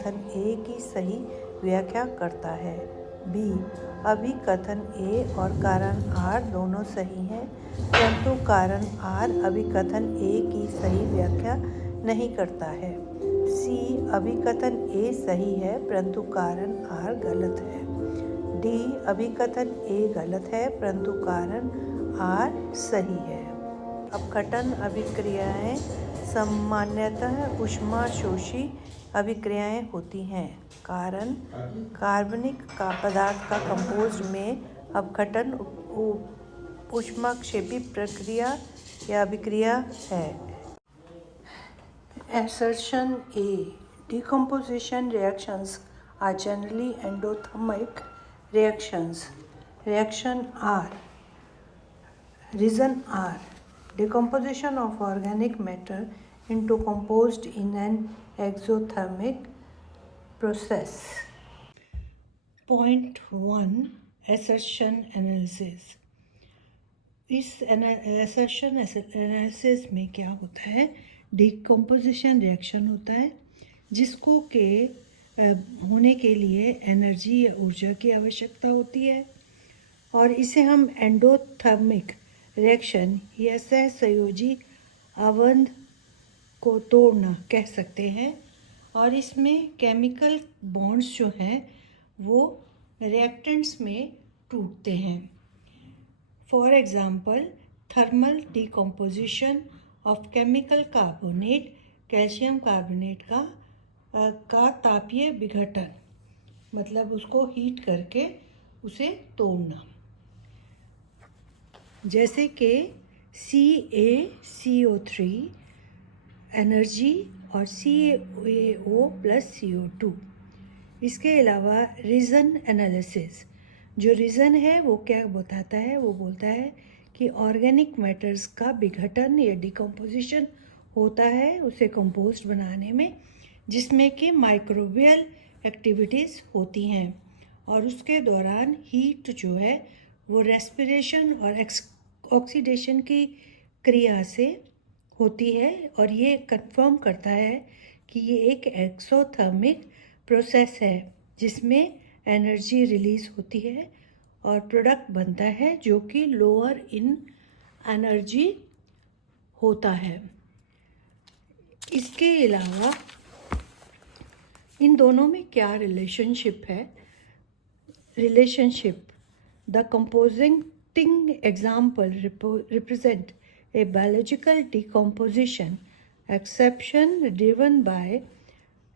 अभिकथन ए की सही व्याख्या करता है। बी, अभिकथन ए और कारण आर दोनों सही हैं, परंतु कारण आर अभिकथन ए की सही व्याख्या नहीं करता है। सी, अभिकथन ए सही है परंतु कारण आर गलत है। डी, अभिकथन ए गलत है परंतु कारण आर सही है। अपघटन अभिक्रियाएं सामान्यतः ऊष्माशोषी अभिक्रियाएं होती हैं। कारण कार्बनिक का पदार्थ का कंपोस्ट में अपघटन ऊष्माक्षेपी प्रक्रिया या अभिक्रिया है। Assertion A, decomposition reactions are generally endothermic reactions. Reaction R, reason R, decomposition of organic matter into compost in an exothermic process. Point 1, assertion analysis. इस assertion analysis में क्या होता है? डिकम्पोजिशन रिएक्शन होता है जिसको के होने के लिए एनर्जी या ऊर्जा की आवश्यकता होती है, और इसे हम एंडोथर्मिक रिएक्शन या सहसंयोजी आबंध को तोड़ना कह सकते हैं। और इसमें केमिकल बॉन्ड्स जो हैं वो रिएक्टेंट्स में टूटते हैं। For example, thermal decomposition of chemical carbonate, calcium carbonate का तापीय विघटन, मतलब उसको हीट करके उसे तोड़ना। जैसे कि CaCO3 एनर्जी और CaO प्लस CO2। इसके अलावा रीज़न एनालिसिस, जो रीज़न है वो क्या बताता है? वो बोलता है कि ऑर्गेनिक मैटर्स का विघटन या डिकम्पोजिशन होता है उसे कंपोस्ट बनाने में, जिसमें कि माइक्रोबियल एक्टिविटीज़ होती हैं, और उसके दौरान हीट जो है वो रेस्पिरेशन और ऑक्सीडेशन की क्रिया से होती है, और ये कंफर्म करता है कि ये एक एक्सोथर्मिक प्रोसेस है जिसमें एनर्जी रिलीज़ होती है और प्रोडक्ट बनता है जो कि लोअर इन एनर्जी होता है। इसके अलावा इन दोनों में क्या रिलेशनशिप है? Relationship, the compositing example represent a biological decomposition exception driven by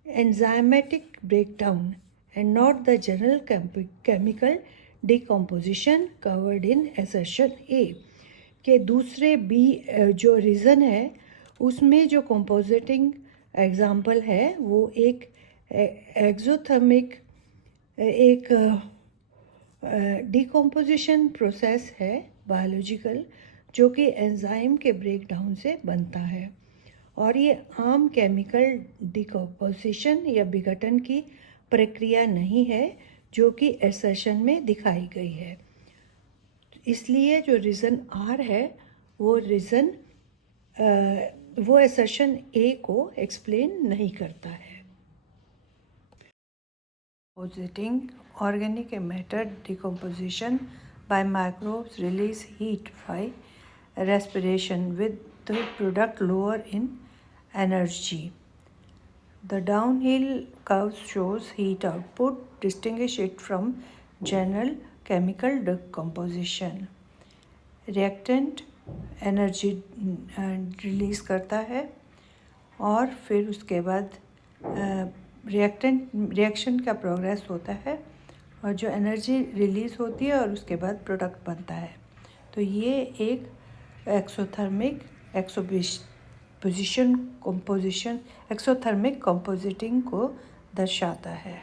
enzymatic breakdown and not the general chemical decomposition covered in assertion A। के दूसरे B जो रीज़न है उसमें जो कंपोजिटिंग एग्जाम्पल है वो एक एक्सोथर्मिक एक डिकम्पोजिशन प्रोसेस है बायोलॉजिकल, जो कि एंजाइम के ब्रेकडाउन से बनता है, और ये आम केमिकल डिकम्पोजिशन या विघटन की प्रक्रिया नहीं है जो कि असर्शन में दिखाई गई है। इसलिए जो रीज़न आर है वो वो असर्शन ए को एक्सप्लेन नहीं करता है। Compositing organic matter decomposition by microbes release heat by respiration with the product lower in energy. The downhill curve shows heat output, distinguish it from general chemical decomposition. Reactant energy release करता है, और फिर उसके बाद reaction का progress होता है, और जो एनर्जी रिलीज़ होती है और उसके बाद प्रोडक्ट बनता है। तो ये एक एक्सोथर्मिक कंपोजिटिंग को दर्शाता है।